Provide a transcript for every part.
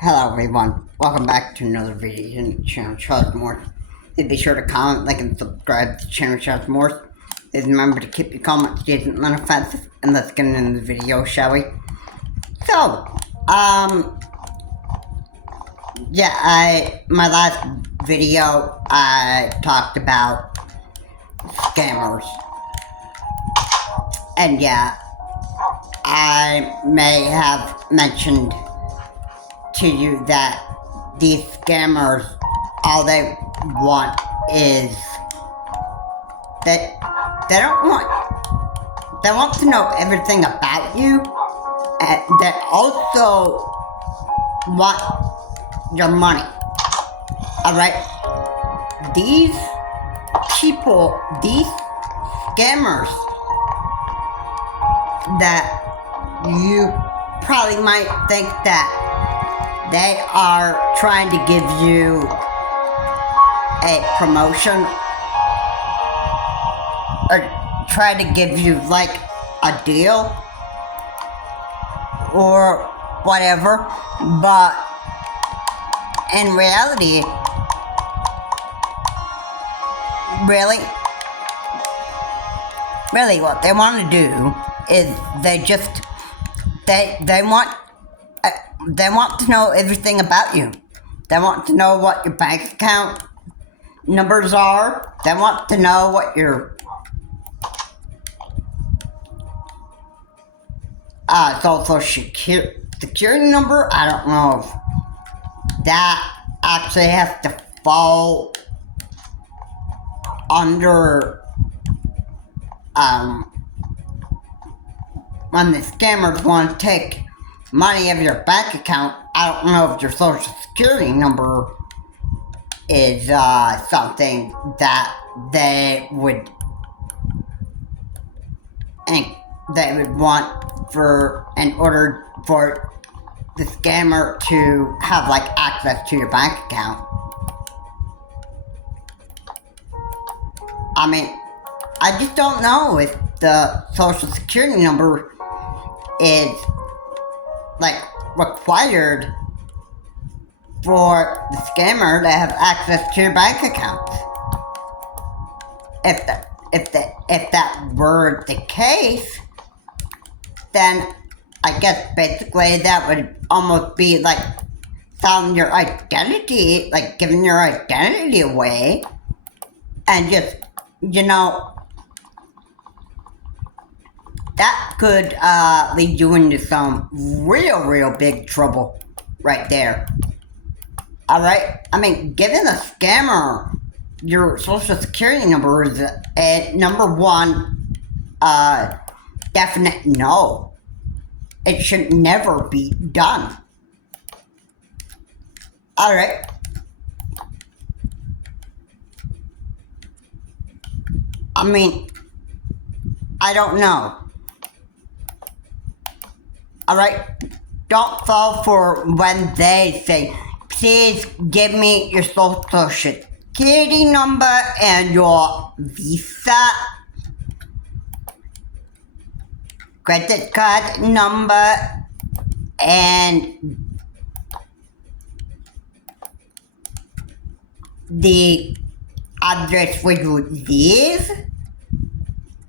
Hello everyone, welcome back to another video on the channel Charles Morse. Please be sure to comment, like, and subscribe to the channel Charles Morse. Please remember to keep your comments decent and offensive, and let's get into the video, shall we? So, my last video, I talked about scammers. And yeah, I may have mentioned to you that these scammers, all they want is that they want to know everything about you, and they also want your money. Alright? These people, these scammers that you probably might think that they are trying to give you a promotion or try to give you like a deal or whatever, but in reality, really what they want to do is they want to know everything about you. They want to know what your bank account numbers are. They want to know what your social security number. I don't know if that actually has to fall under when the scammers want to take money of your bank account. I don't know if your social security number is something that they would want in order for the scammer to have like access to your bank account. I mean, I just don't know if the social security number is like required for the scammer to have access to your bank account. If that were the case, then I guess basically that would almost be like selling your identity, like giving your identity away, and just, that could lead you into some real big trouble right there. Alright? I mean, giving a scammer your social security number is a number one definite no. It should never be done. Alright? I mean, I don't know. Alright? Don't fall for when they say, please give me your social security number and your Visa, credit card number, and the address where you live,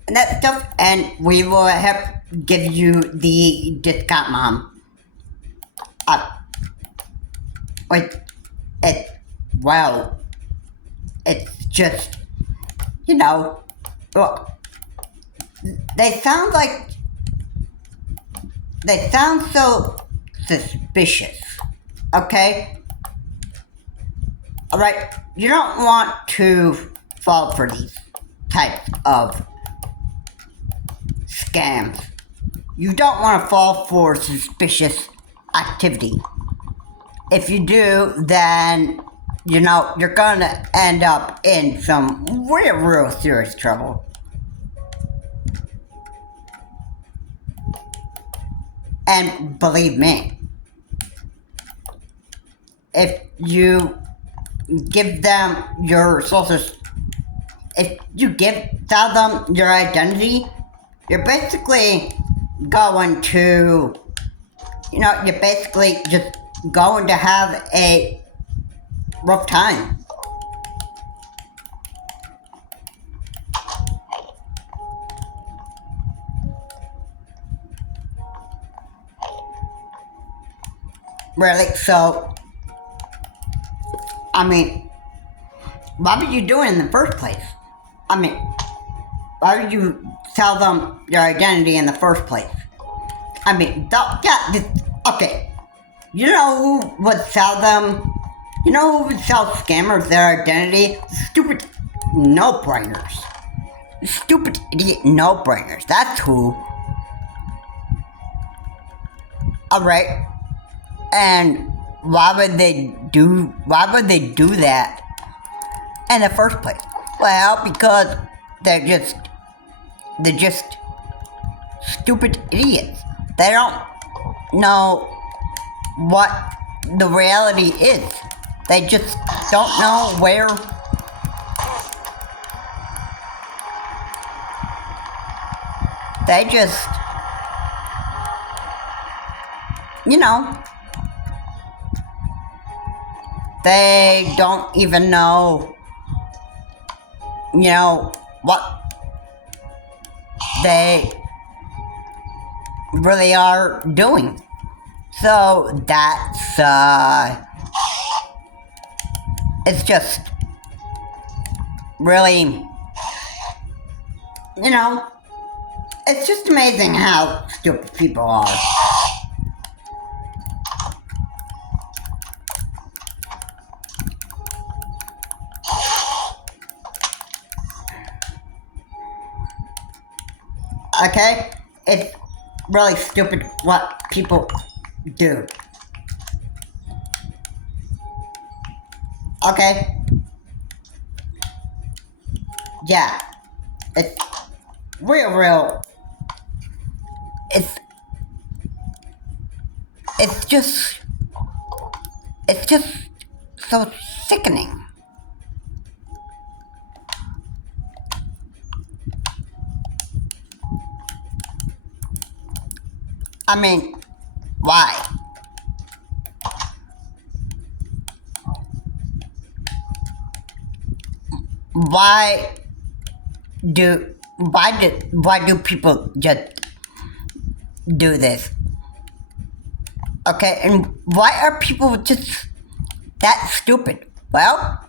and that stuff, and we will help give you the discount, Mom. It's just, look, they sound so suspicious, okay? Alright, you don't want to fall for these types of scams. You don't want to fall for suspicious activity. If you do, then, you're gonna end up in some real serious trouble. And believe me, if you give them your tell them your identity, you're basically going to, you're basically just going to have a rough time. Really? So, I mean, why would you do it in the first place? I mean, why would you tell them your identity in the first place? I mean, okay. You know who would sell them? You know who would sell scammers their identity? Stupid no-brainers. Stupid idiot no-brainers. That's who. Alright. And why would they do that in the first place? Well, because they're just stupid idiots. They don't know what the reality is. They just don't know where they just, they don't even know, what they really are doing. So that's, it's just really, it's just amazing how stupid people are. Okay? It's really stupid what people do. Okay? Yeah. It's real. It's just so sickening. I mean, why? Why do people just do this? Okay, and why are people just that stupid? Well,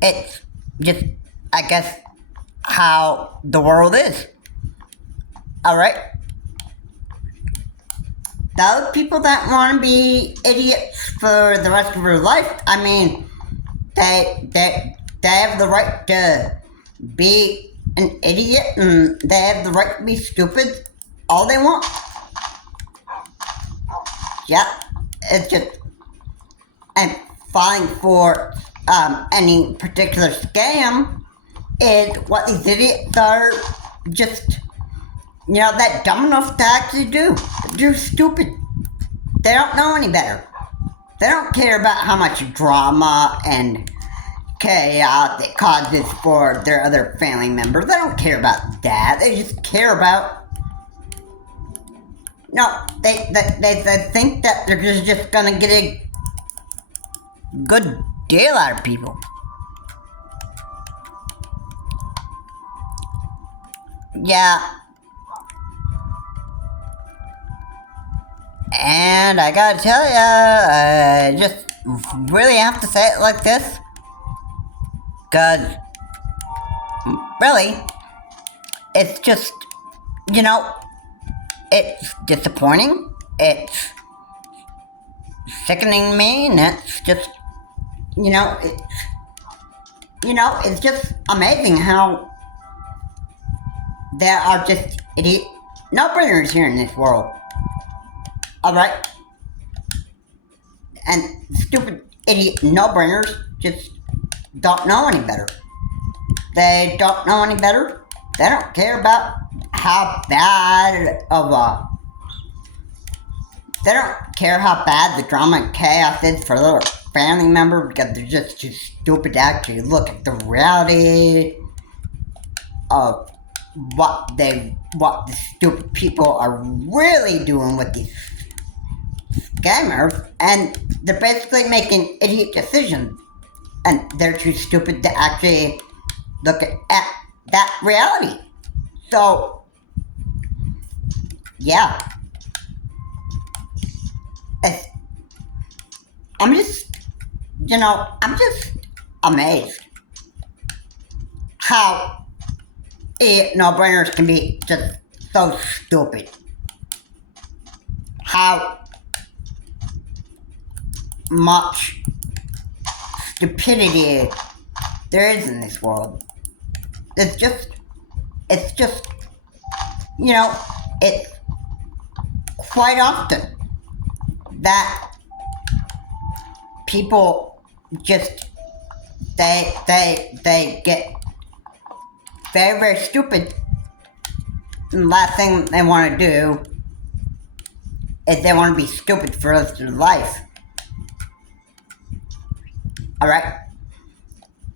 it's just, I guess, how the world is. Alright? Those people that want to be idiots for the rest of their life, I mean, they have the right to be an idiot, and they have the right to be stupid all they want. Yep, it's just, and falling for any particular scam is what these idiots are just, that dumb enough to actually do. They're stupid. They don't know any better. They don't care about how much drama and chaos it causes for their other family members. They don't care about that. They just care about... No, they think that they're just gonna get a good deal out of people. Yeah. And I gotta tell ya, I just really have to say it like this. Cause, really, it's just, it's disappointing. It's sickening me, and it's just, it's just amazing how there are just idiot no-brainers here in this world. Alright? And stupid idiot no-brainers just don't know any better. They don't know any better. They don't care about how bad of a... They don't care how bad the drama and chaos is for their family member, because they're just too stupid to actually look at the reality of what the stupid people are really doing with these scammers, and they're basically making idiot decisions, and they're too stupid to actually look at that reality. So, yeah, it's, I'm just, I'm just amazed how no-brainers can be just so stupid. How much stupidity there is in this world. It's just, it's quite often that people just, they get very, very stupid. And the last thing they want to do is they want to be stupid for the rest of their life. Alright?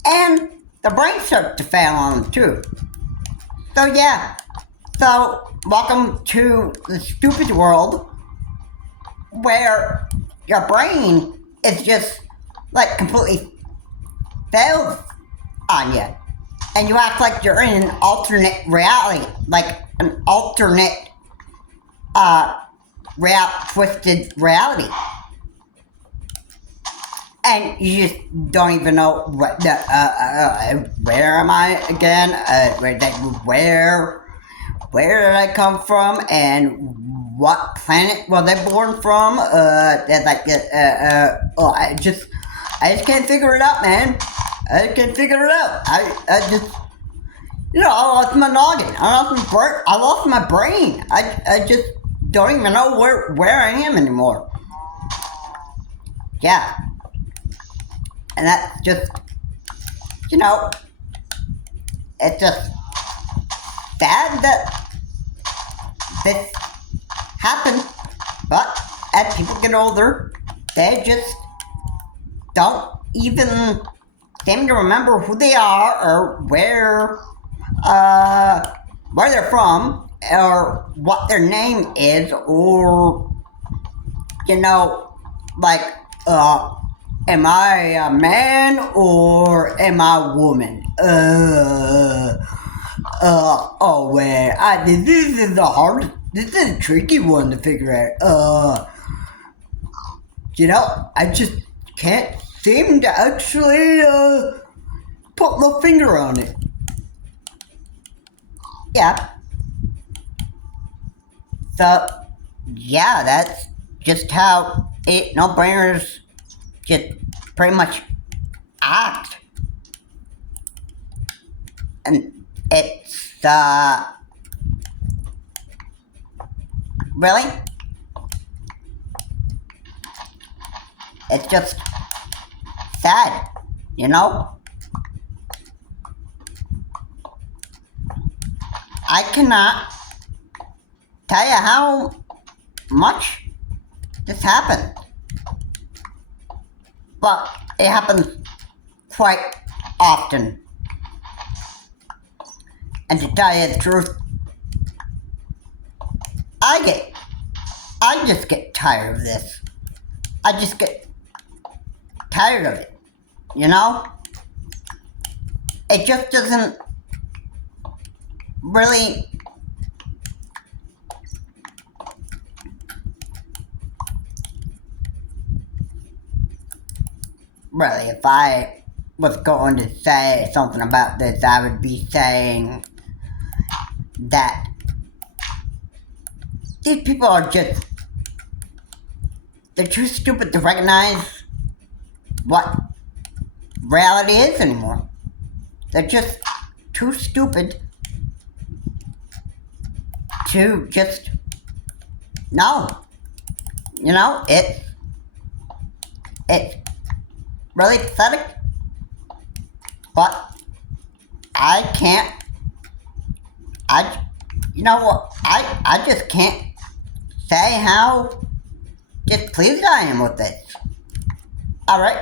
And the brain starts to fail on them too. So yeah. So, welcome to the stupid world where your brain is just like completely failed on you. And you act like you're in an alternate reality, like an alternate twisted reality. And you just don't even know what where am I again? Where did I come from? And what planet was I born from? I just can't figure it out, man. I can't figure it out. I just, I lost my noggin. I lost my brain. I just don't even know where I am anymore. Yeah. And that's just, it's just sad that this happened. But as people get older, they just don't even seem to remember who they are or where they're from or what their name is, or like am I a man or am I a woman? This is the hardest. This is a tricky one to figure out. I just can't seem to actually put my finger on it. Yeah. So, yeah, that's just how no-brainers just pretty much act. And it's, really? It's just sad, I cannot tell you how much this happens. But it happens quite often. And to tell you the truth, I just get tired of this. I just get tired of it, It just doesn't really if I was going to say something about this, I would be saying that these people are just, they're too stupid to recognize what reality is anymore. They're just too stupid to just know. It's really pathetic, but I can't, I just can't say how displeased I am with it. Alright?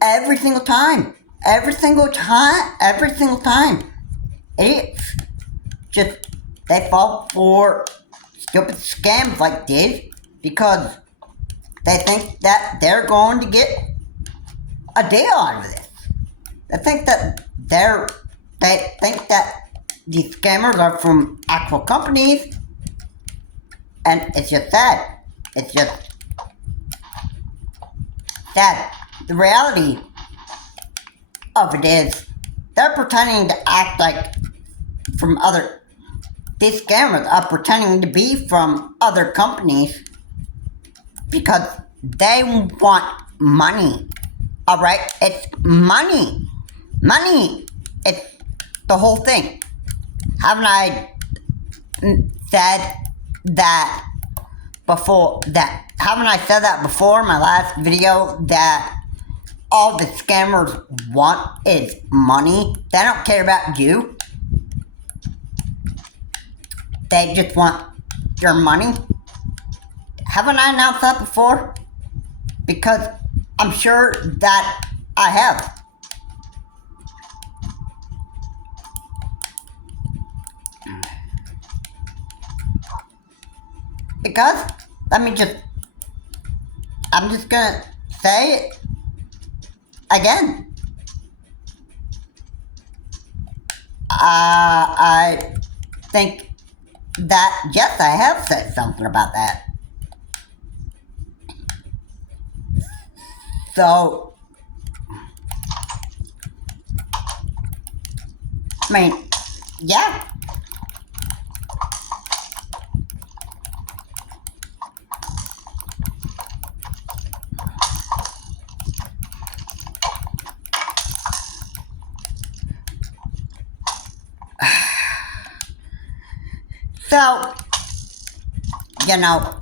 Every single time. Idiots just, they fall for stupid scams like this because They think that they're going to get a deal out of this. They think that these scammers are from actual companies, and it's just sad. It's just sad. The reality of it is, they're pretending to act like these scammers are pretending to be from other companies because they want money. Alright? It's money. Money. It's the whole thing. Haven't I said that before? Haven't I said that before in my last video, that all the scammers want is money? They don't care about you. They just want your money. Haven't I announced that before? Because I'm sure that I have. Because, I'm just gonna say it again. I think that, yes, I have said something about that. So, I mean, yeah. So, you know,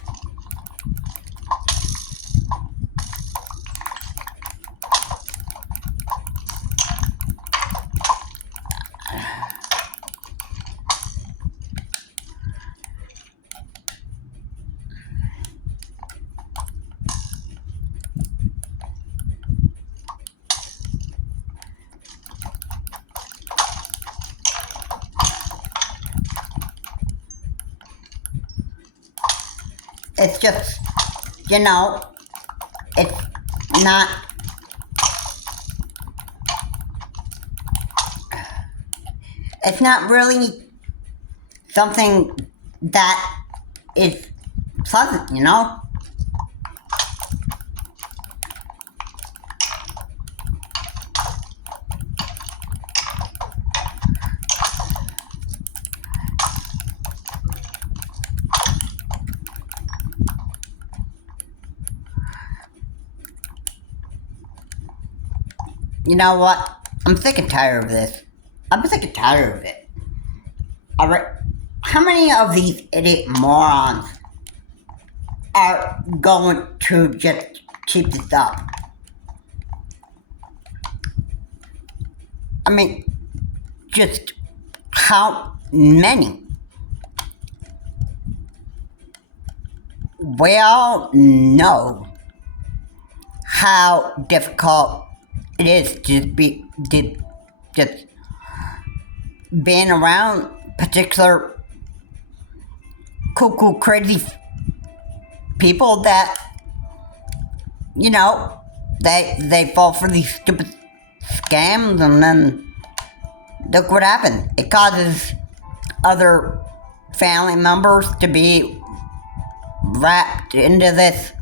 it's just, you know, it's not, really something that is pleasant, you know? You know what? I'm sick and tired of this. I'm sick and tired of it. Alright, how many of these idiot morons are going to just keep this up? I mean, just how many? We all know how difficult it is to just being around particular cuckoo crazy people that, you know, they fall for these stupid scams, and then look what happens. It causes other family members to be wrapped into this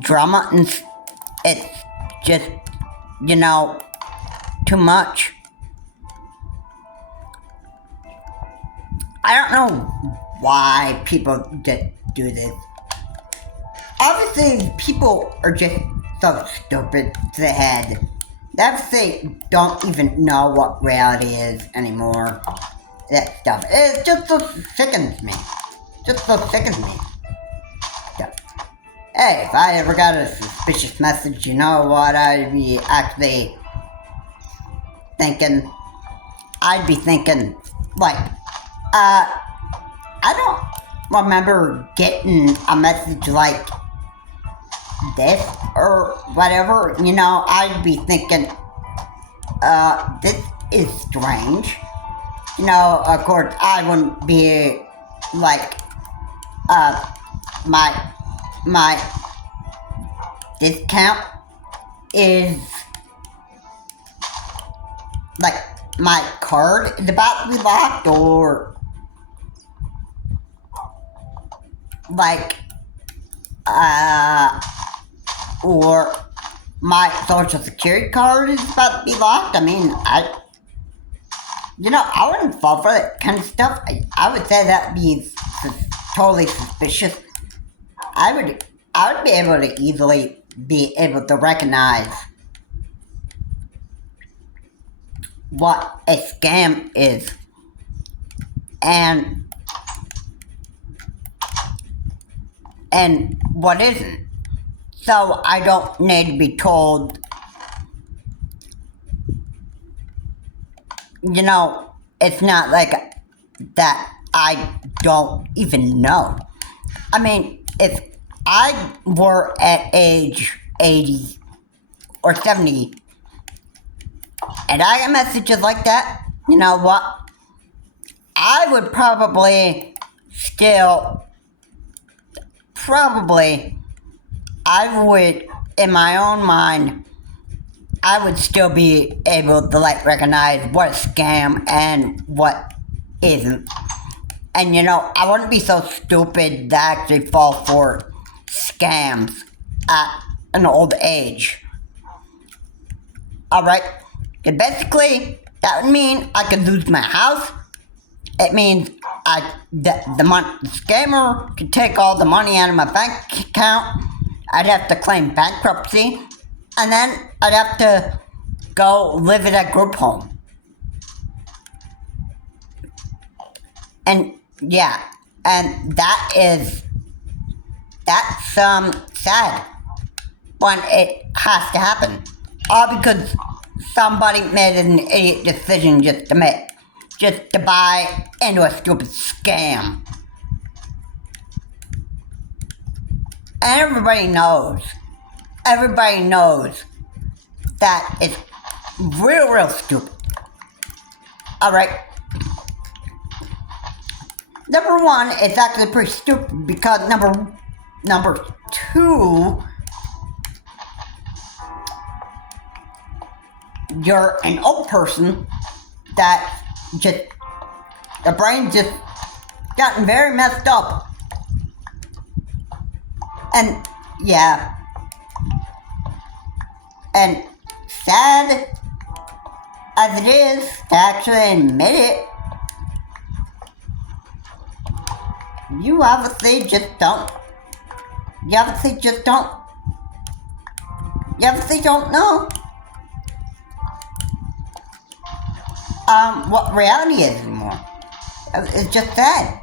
drama, and it's just, you know, too much. I don't know why people just do this. Obviously, people are just so stupid to the head. They don't even know what reality is anymore. That stuff. It just so sickens me. Just so sickens me. Hey, if I ever got a suspicious message, you know what I'd be actually thinking? I'd be thinking, like, I don't remember getting a message like this or whatever. You know, I'd be thinking, this is strange. You know, of course, I wouldn't be like, my discount is like my card is about to be locked, or like or my social security card is about to be locked. I mean, I wouldn't fall for that kind of stuff. I would say that would be totally suspicious. I would be able to easily be able to recognize what a scam is and what isn't. So I don't need to be told, it's not like that I don't even know. I mean, if I were at age 80 or 70 and I got messages like that, you know what? I would probably in my own mind, I would still be able to recognize what's scam and what isn't. And I wouldn't be so stupid to actually fall for scams at an old age. Alright? And basically, that would mean I could lose my house. It means the scammer could take all the money out of my bank account. I'd have to claim bankruptcy. And then I'd have to go live in a group home. And yeah, and that's sad when it has to happen. All because somebody made an idiot decision just to buy into a stupid scam. And everybody knows that it's real stupid. Alright. Number one, it's actually pretty stupid because number two, you're an old person that the brain just gotten very messed up. And yeah, and sad as it is to actually admit it, you obviously don't know what reality is anymore. It's just sad.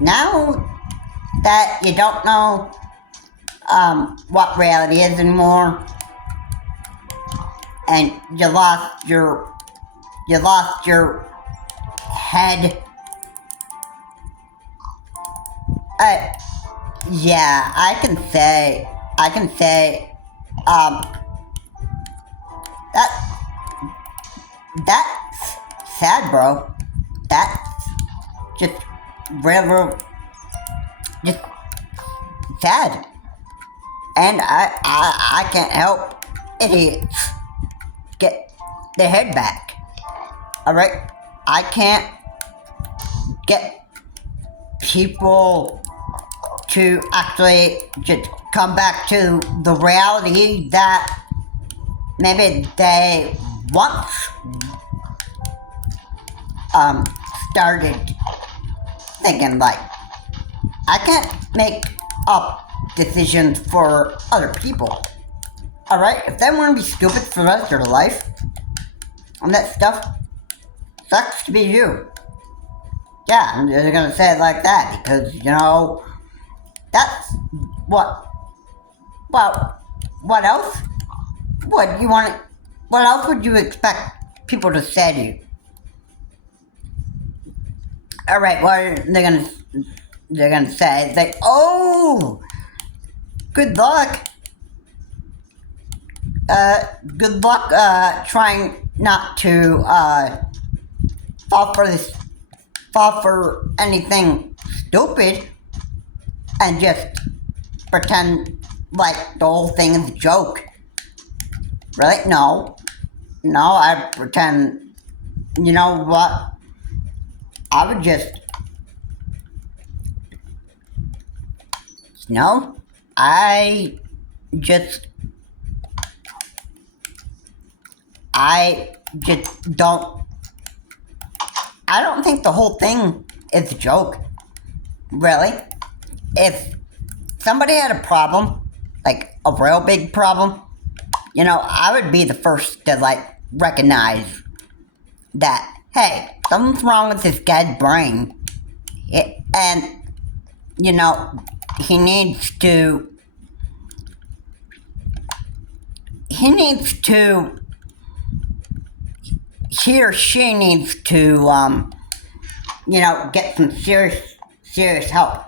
Now that you don't know what reality is anymore, and you lost your head. Yeah, I can say that's sad, bro. That's just just sad. And I can't help idiots get their head back. Alright? I can't get people to actually just come back to the reality that maybe they once started thinking. I can't make up decisions for other people. Alright? If they want to be stupid for the rest of their life on that stuff, sucks to be you. Yeah, I'm just gonna say it like that because, that's what else? What else would you expect people to say to you? Alright, what are they're gonna say? It's like, oh, good luck. Good luck trying not to fall for anything stupid. and just pretend like the whole thing is a joke. Really? No. No, I pretend, you know what? I would just, no, I just, I just don't, I don't think the whole thing is a joke. Really? If somebody had a problem, like a real big problem, I would be the first to like recognize that, hey, something's wrong with this guy's brain. And, he needs to, he or she needs to, get some serious help.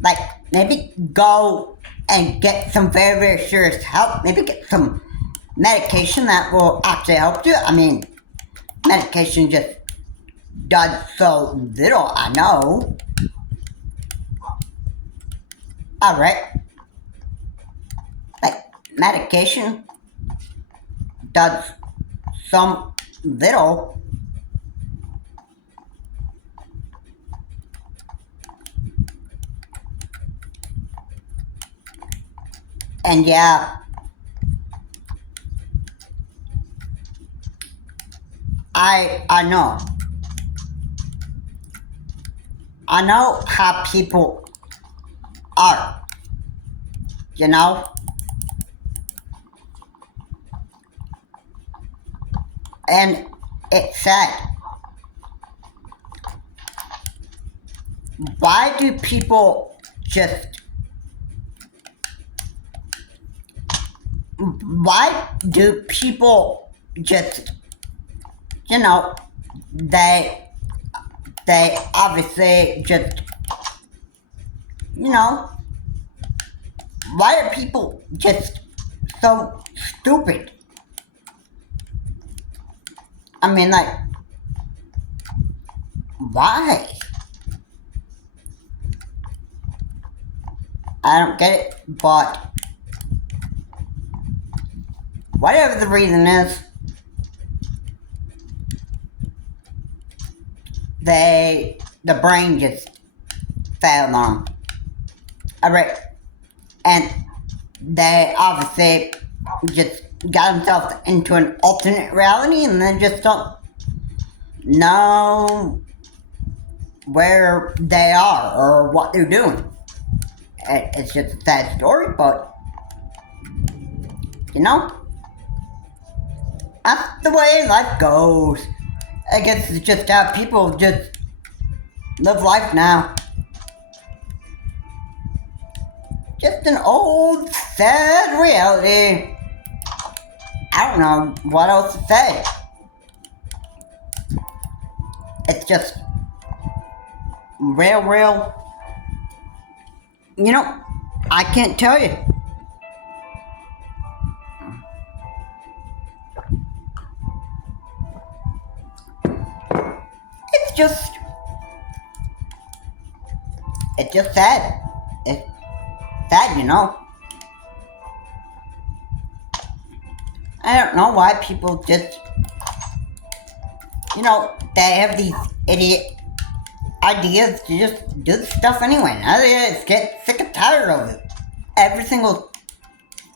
Like, maybe go and get some very, very serious help. Maybe get some medication that will actually help you. I mean, medication just does so little, I know. Alright. Like, medication does some little. And yeah, I know. I know how people are, and it's sad. Why do people just, they obviously just, why are people just so stupid? I mean, like, why? I don't get it, but whatever the reason is, the brain just failed on them. Alright, and they obviously just got themselves into an alternate reality and then just don't know where they are or what they're doing. It's just a sad story, but that's the way life goes. I guess it's just how people just live life now. Just an old, sad reality. I don't know what else to say. It's just real. I can't tell you. It's just sad. It's sad, I don't know why people just, they have these idiot ideas to just do this stuff anyway. Now they just get sick and tired of it. Every single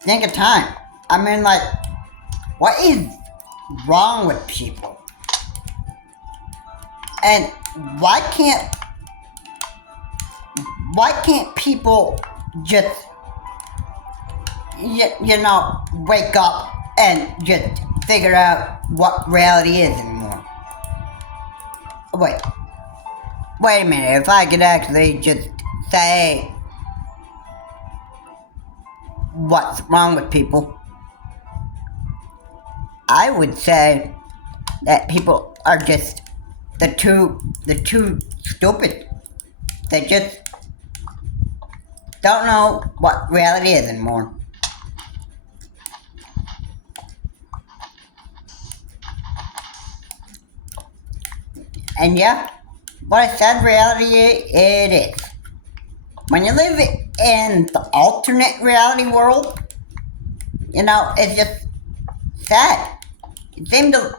single time. I mean, like, what is wrong with people? And why can't people just, wake up and just figure out what reality is anymore? Wait a minute, if I could actually just say what's wrong with people, I would say that people are just the too stupid. They just don't know what reality is anymore. And yeah, what a sad reality it is. when you live in the alternate reality world, you know, it's just sad. You seem to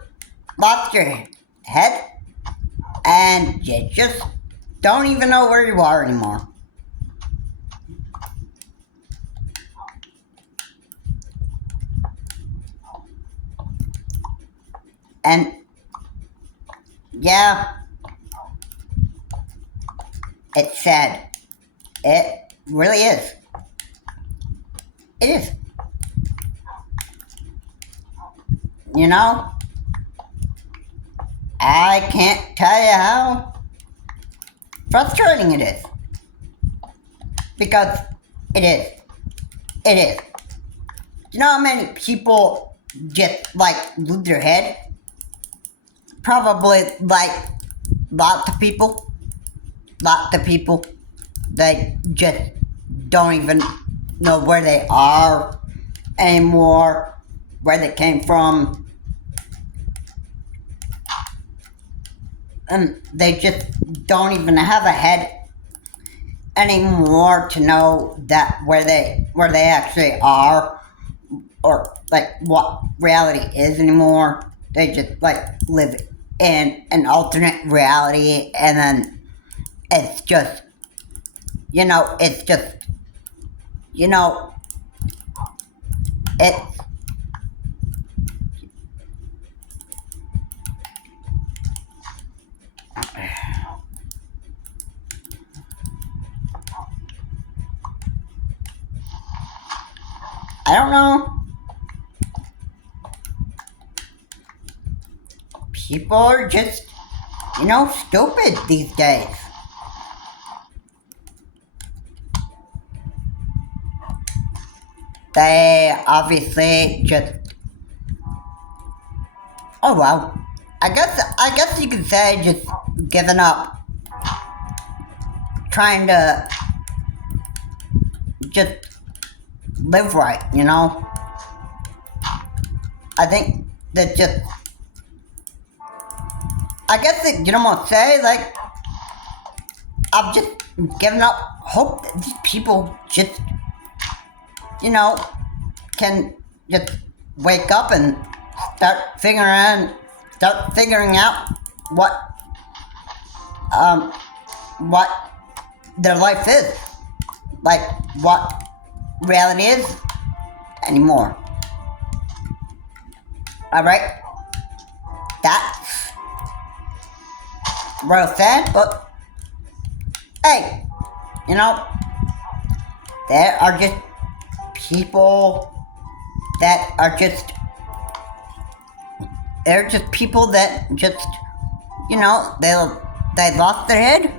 lost your head and you just don't even know where you are anymore. And yeah, it's sad. It really is. It is. You know, I can't tell you how frustrating it is. Because it is. It is. Do you know how many people just like lose their head? Probably like lots of people. Lots of people. They just don't even know where they are anymore, where they came from. And they just don't even have a head anymore to know that where they actually are, or like what reality is anymore. They just like live in an alternate reality, and then it's just, you know, it's just, you know, it's, I don't know. People are just, you know, stupid these days. They obviously just, oh well. I guess you could say just giving up, trying to just live right, you know? I think that just, I guess that, you know what I'm say, like, I've just given up hope that these people just, you know, can just wake up and start figuring out what their life is, like what reality is anymore. All right, that's real sad, but hey, you know, there are just people that are just, they're just people that just, you know, they lost their head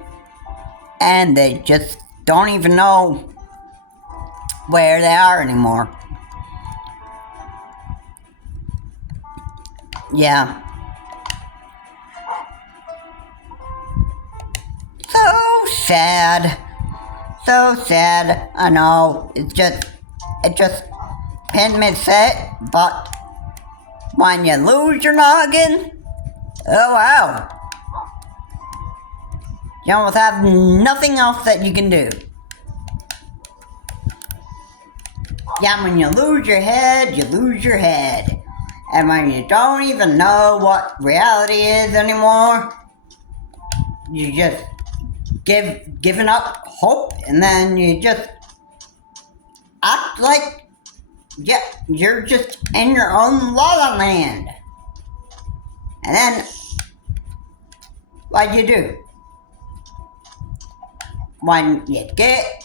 and they just don't even know where they are anymore. Yeah. So sad. So sad. I know. It just pains me to say it, but when you lose your noggin, oh wow. You almost have nothing else that you can do. Yeah, when you lose your head, you lose your head. And when you don't even know what reality is anymore, you just giving up hope, and then you just act like, yeah, you're just in your own la la land. And then what you do? When you get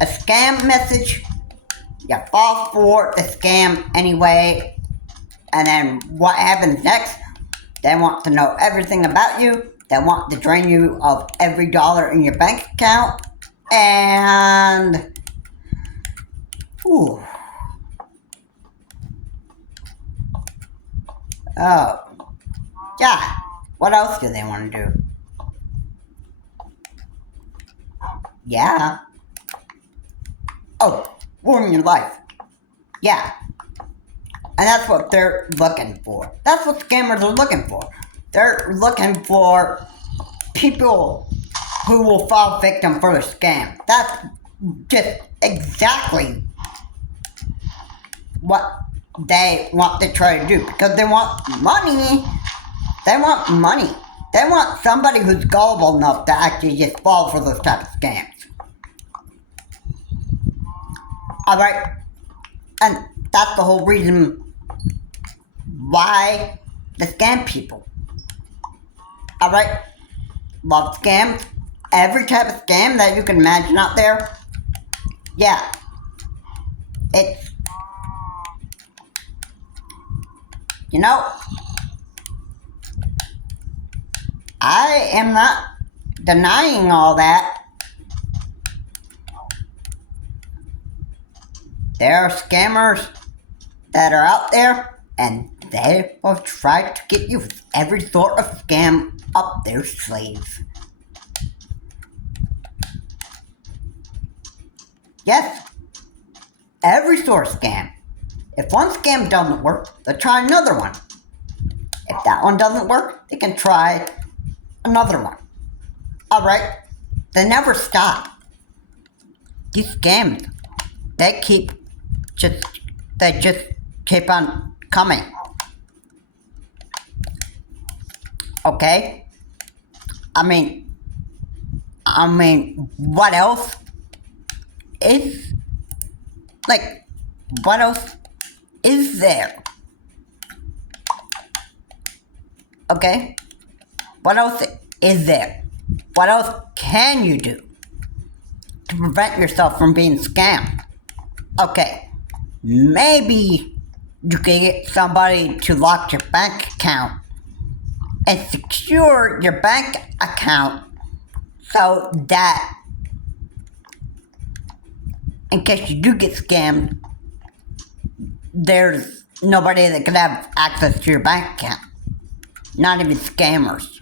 a scam message, you fall for the scam anyway. And then what happens next? They want to know everything about you. They want to drain you of every dollar in your bank account. And whew. Oh, yeah. What else do they want to do? Yeah. Oh, ruin your life. Yeah. And that's what they're looking for. That's what scammers are looking for. They're looking for people who will fall victim for the scam. just exactly what they want to try to do because they want money. They want money. They want somebody who's gullible enough to actually just fall for those type of scams. Alright? And that's the whole reason why they scam people. Alright? Love scams. Every type of scam that you can imagine out there. Yeah. It's, you know, I am not denying all that. There are scammers that are out there and they will try to get you with every sort of scam up their sleeves. Yes, every sort of scam. If one scam doesn't work, they'll try another one. If that one doesn't work, they can try another one. Alright? They never stop. These scams, they just keep on coming. Okay? I mean, what else is, like, what else is there? Okay? What else is there? What else can you do to prevent yourself from being scammed? Okay, maybe you can get somebody to lock your bank account and secure your bank account so that in case you do get scammed, there's nobody that can have access to your bank account. Not even scammers.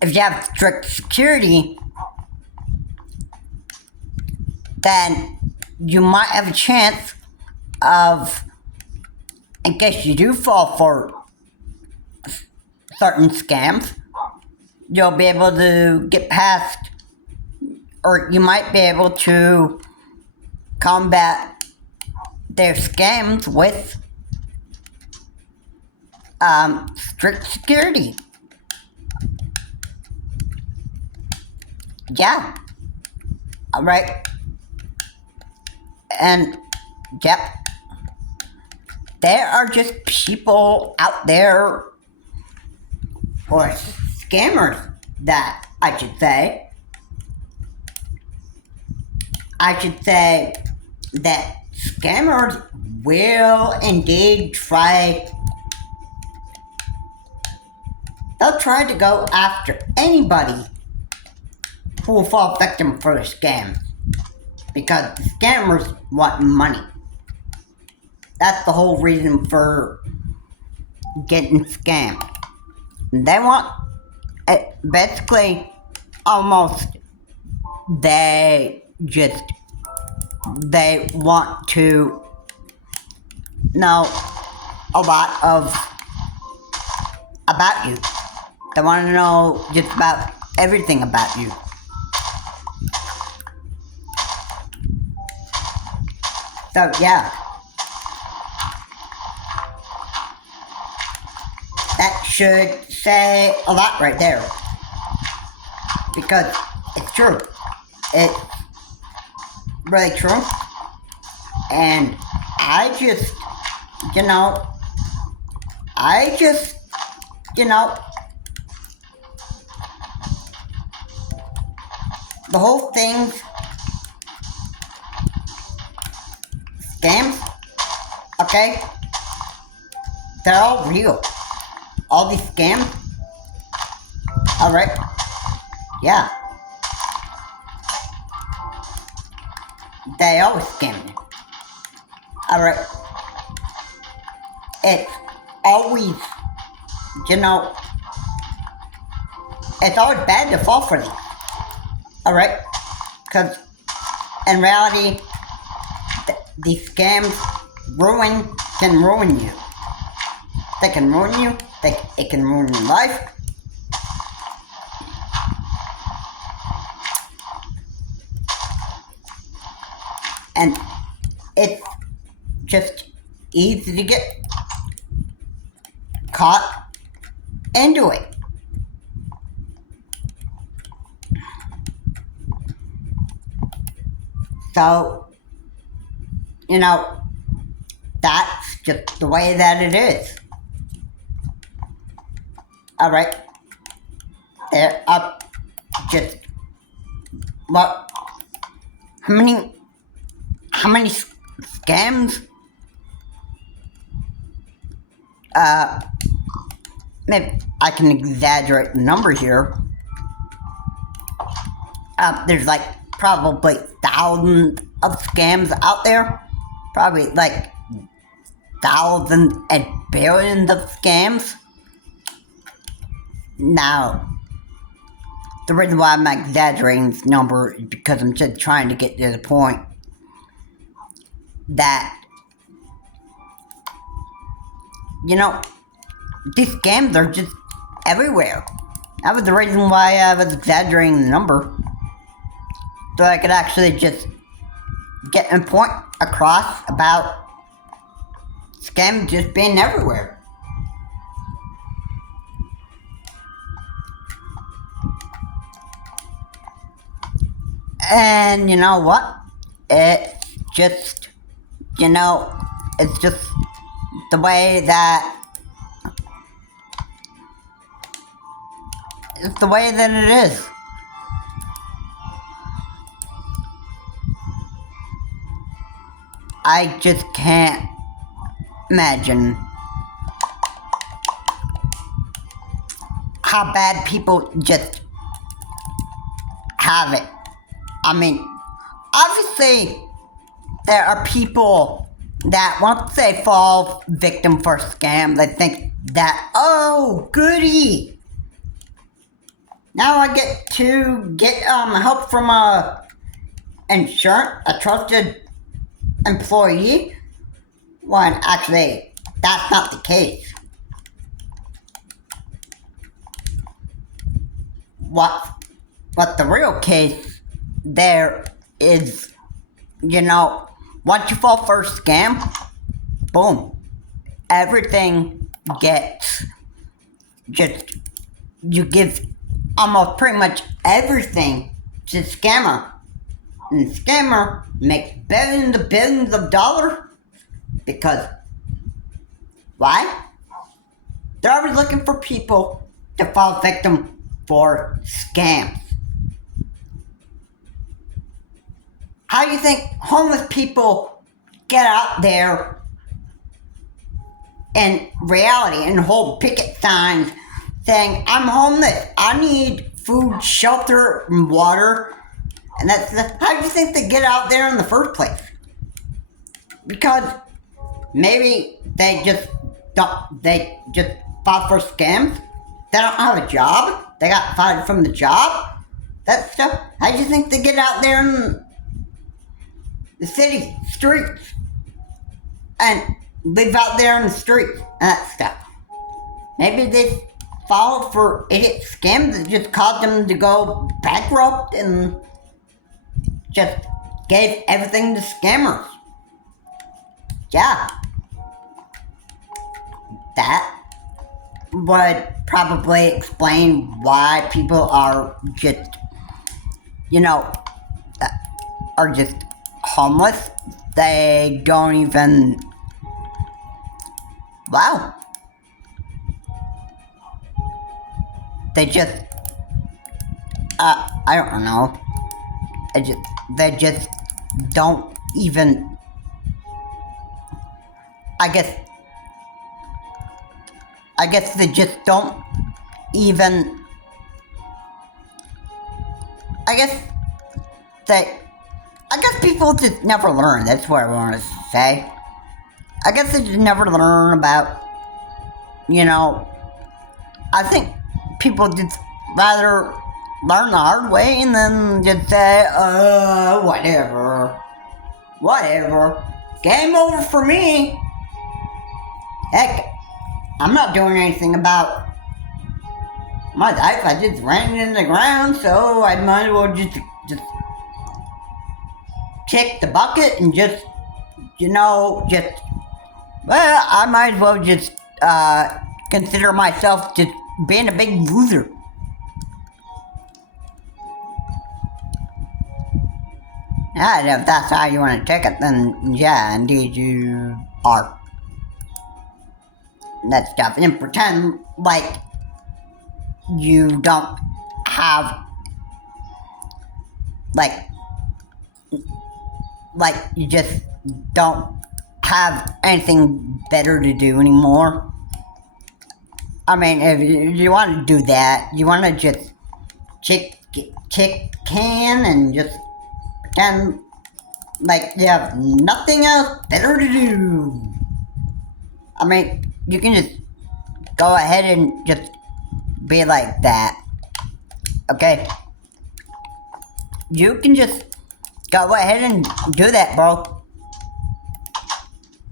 If you have strict security, then you might have a chance of, in case you do fall for certain scams, you'll be able to get past, or you might be able to combat their scams with strict security. Yeah. Alright. And, yep. There are just people out there, or scammers, that I should say. I should say that scammers will indeed they'll try to go after anybody who will fall victim for a scam. Because the scammers want money. That's the whole reason for getting scammed. They want, basically, almost, they want to know a lot about you. They want to know just about everything about you. So, yeah. That should say a lot right there. Because it's true. It's really true. And I just, the whole thing, scams, okay? They're all real. All these scams, alright? Yeah. They always scam me. Alright? It's always, it's always bad to fall for these. Alright? Because in reality, these scams can ruin you. They can ruin you. It can ruin your life. And it's just easy to get caught into it. So, that's just the way that it is. Alright. There are just what? How many scams? Maybe I can exaggerate the number here. There's like probably thousands of scams out there. Probably like thousands and billions of scams. Now, the reason why I'm exaggerating this number is because I'm just trying to get to the point that, these scams are just everywhere. That was the reason why I was exaggerating the number. So I could actually just get a point across about scams just being everywhere. And you know what? It's just the way that it is. I just can't imagine how bad people just have it. I mean, obviously, there are people that once they fall victim for a scam, they think that, oh, goody, now I get to get help from a trusted employee, when actually that's not the case. What the real case there is, once you fall for a scam, boom, everything gets you give almost pretty much everything to the scammer. And the scammer makes billions of dollars because, why? They're always looking for people to fall victim for scams. How do you think homeless people get out there in reality and hold picket signs saying, I'm homeless, I need food, shelter, and water? And how do you think they get out there in the first place? Because maybe they just fall for scams. They don't have a job. They got fired from the job. That stuff. How do you think they get out there in the city streets and live out there in the streets and that stuff? Maybe they fall for idiot scams that just caused them to go bankrupt and just gave everything to scammers. Yeah. That would probably explain why people are just, are just homeless. They don't even, wow. They just, I don't know. They just don't even, I guess they just don't even, I guess people just never learn. That's what I want to say. I guess they just never learn about, I think people just rather learn the hard way and then just say, whatever. Game over for me. Heck, I'm not doing anything about my life. I just ran it in the ground, so I might as well just kick the bucket and just, well, I might as well just consider myself just being a big loser. Yeah, if that's how you want to take it, then yeah, indeed you are. That stuff. And pretend like you don't have, like you just don't have anything better to do anymore. I mean, if you want to do that, you want to just kick can and just pretend like you have nothing else better to do. I mean, you can just go ahead and just be like that. Okay? You can just go ahead and do that, bro.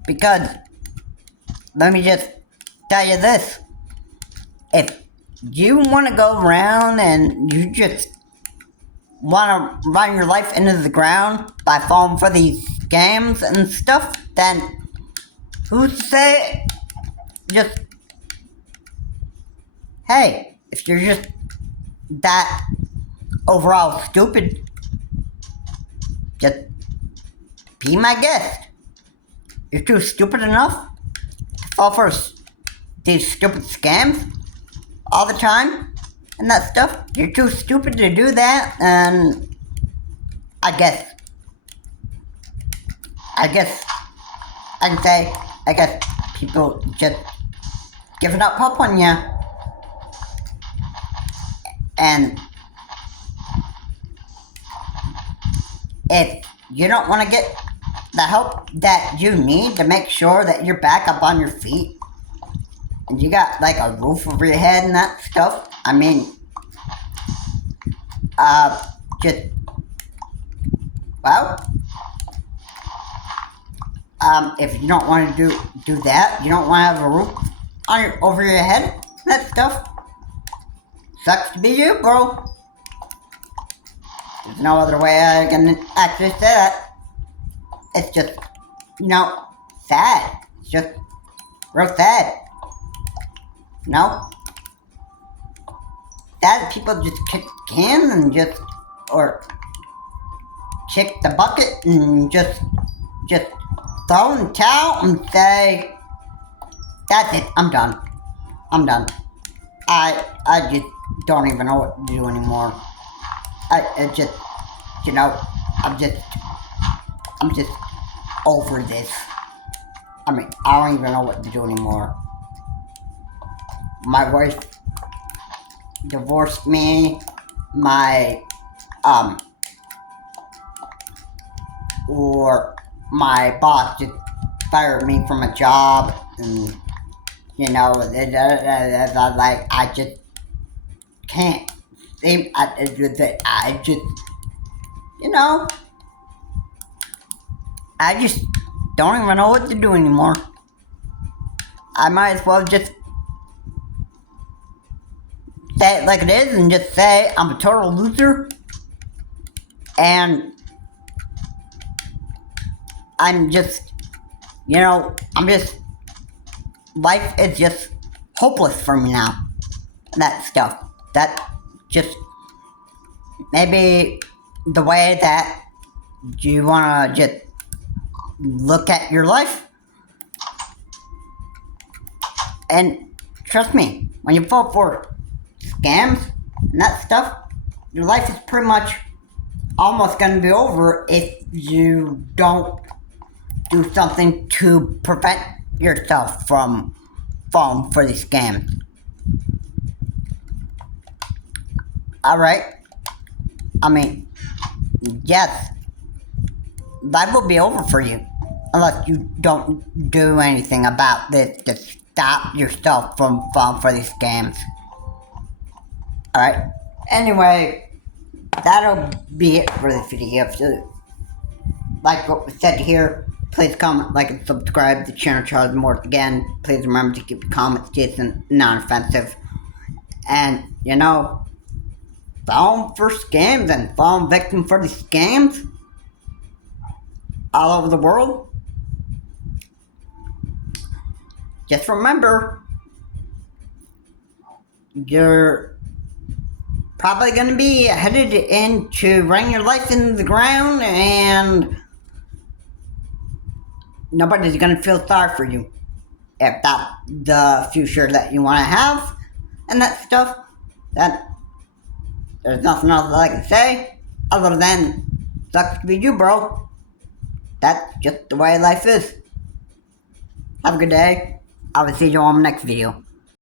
Because, let me just tell you this. If you want to go around and you just want to run your life into the ground by falling for these scams and stuff, then who's to say, just, hey, if you're just that overall stupid, just be my guest. You're too stupid enough to fall for these stupid scams all the time and that stuff. You're too stupid to do that, and I guess I can say, people just giving up hope on you. And if you don't want to get the help that you need to make sure that you're back up on your feet and you got like a roof over your head and that stuff, I mean, just, well, if you don't want to do that, you don't want to have a roof over your head, that stuff, sucks to be you, bro. There's no other way I can actually say that. It's just, sad. It's just real sad. Sad people just kick cans and or kick the bucket and just throw in the towel and say, that's it, I'm done. I just don't even know what to do anymore. I just, I'm just over this. I mean, I don't even know what to do anymore. My wife divorced me. Or my boss just fired me from a job, and like, I just can't seem, I just, I just don't even know what to do anymore. I might as well just say it like it is and just say I'm a total loser, and I'm just, life is just hopeless for me now. That stuff. That just maybe the way that you want to just look at your life. And trust me, when you fall for scams and that stuff, your life is pretty much almost going to be over if you don't do something to prevent yourself from falling for these scams. Alright? I mean, yes, life will be over for you unless you don't do anything about this to stop yourself from falling for these scams. Alright? Anyway, that'll be it for this video. So, like what was said here, please comment, like, and subscribe to the channel Charles Morse. Again, please remember to keep your comments decent, non-offensive. And, falling for scams and falling victim for the scams, all over the world, just remember, you're probably going to be headed into running your life into the ground, and nobody's going to feel sorry for you. If that's the future that you want to have and that stuff, that there's nothing else that I can say other than sucks to be you, bro. That's just the way life is. Have a good day. I will see you on the next video.